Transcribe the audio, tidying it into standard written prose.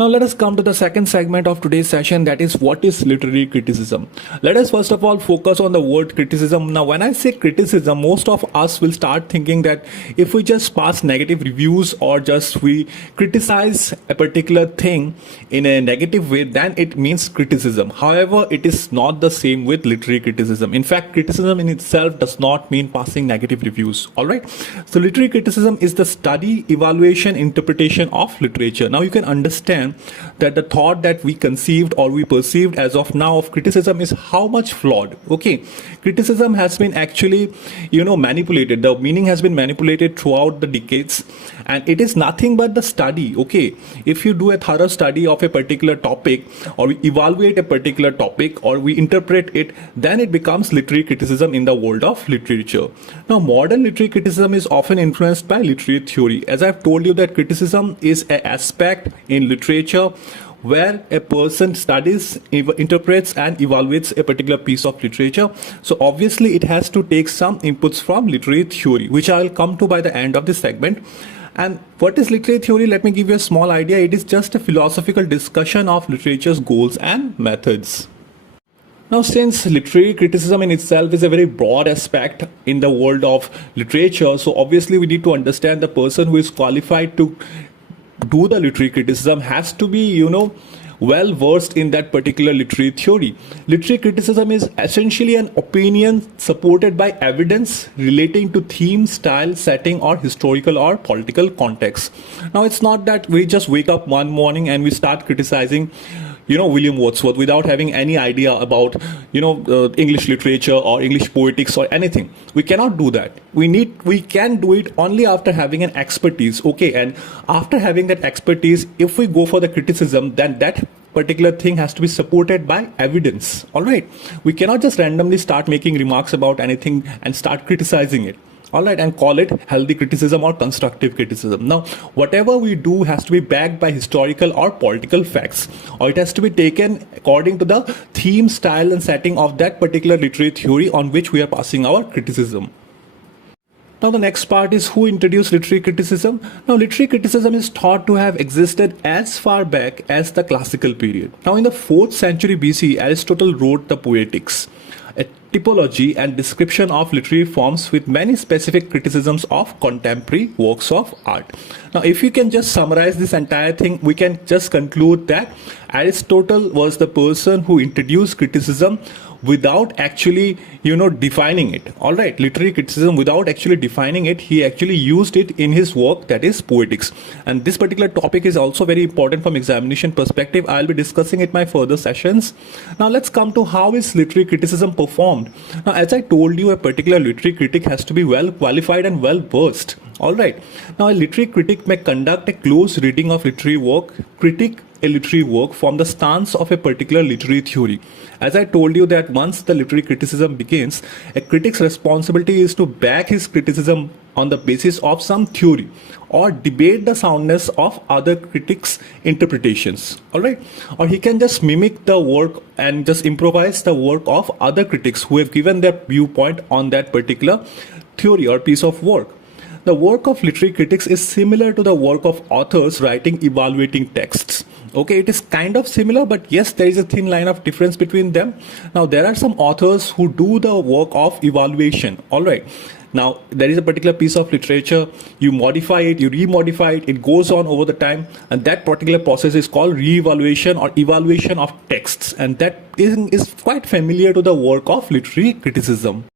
Now let us come to the second segment of today's session, that is what is literary criticism. Let us first of all focus on the word criticism. Now when I say criticism, most of us will start thinking that if we just pass negative reviews or just we criticize a particular thing in a negative way, then it means criticism. However, it is not the same with literary criticism. In fact, criticism in itself does not mean passing negative reviews. Alright. So literary criticism is the study, evaluation, interpretation of literature. Now you can understand that the thought that we conceived or we perceived as of now of criticism is how much flawed. Okay, criticism has been actually manipulated. The meaning has been manipulated throughout the decades, and it is nothing but the study. Okay, if you do a thorough study of a particular topic, or we evaluate a particular topic, or we interpret it, then it becomes literary criticism in the world of literature. Now modern literary criticism is often influenced by literary theory. As I've told you that criticism is an aspect in literature where a person studies, interprets and evaluates a particular piece of literature. So obviously it has to take some inputs from literary theory, which I will come to by the end of this segment. And what is literary theory? Let me give you a small idea. It is just a philosophical discussion of literature's goals and methods. Now, since literary criticism in itself is a very broad aspect in the world of literature, so obviously we need to understand the person who is qualified to do the literary criticism has to be, well versed in that particular literary theory. Literary criticism is essentially an opinion supported by evidence relating to theme, style, setting, or historical or political context. Now, it's not that we just wake up one morning and we start criticizing William Wordsworth without having any idea about, English literature or English poetics or anything. We cannot do that. We can do it only after having an expertise. Okay. And after having that expertise, if we go for the criticism, then that particular thing has to be supported by evidence. All right. We cannot just randomly start making remarks about anything and start criticizing it. All right, and call it healthy criticism or constructive criticism. Now, whatever we do has to be backed by historical or political facts, or it has to be taken according to the theme, style, and setting of that particular literary theory on which we are passing our criticism. Now, the next part is who introduced literary criticism. Now, literary criticism is thought to have existed as far back as the classical period. Now, in the 4th century BC, Aristotle wrote the Poetics, a typology and description of literary forms with many specific criticisms of contemporary works of art. Now, if you can just summarize this entire thing, we can just conclude that Aristotle was the person who introduced criticism without actually, defining it. All right, literary criticism without actually defining it, he actually used it in his work, that is Poetics. And this particular topic is also very important from examination perspective. I'll be discussing it in my further sessions. Now let's come to how is literary criticism performed. Now, as I told you, a particular literary critic has to be well qualified and well versed. All right. Now, a literary critic may conduct a close reading of literary work, critique a literary work from the stance of a particular literary theory. As I told you that once the literary criticism begins, a critic's responsibility is to back his criticism on the basis of some theory or debate the soundness of other critics' interpretations. All right. Or he can just mimic the work and just improvise the work of other critics who have given their viewpoint on that particular theory or piece of work. The work of literary critics is similar to the work of authors writing evaluating texts. Okay, it is kind of similar, but yes, there is a thin line of difference between them. Now, there are some authors who do the work of evaluation. All right. Now, there is a particular piece of literature, you modify it, you remodify it, it goes on over the time, and that particular process is called re-evaluation or evaluation of texts, and that is quite familiar to the work of literary criticism.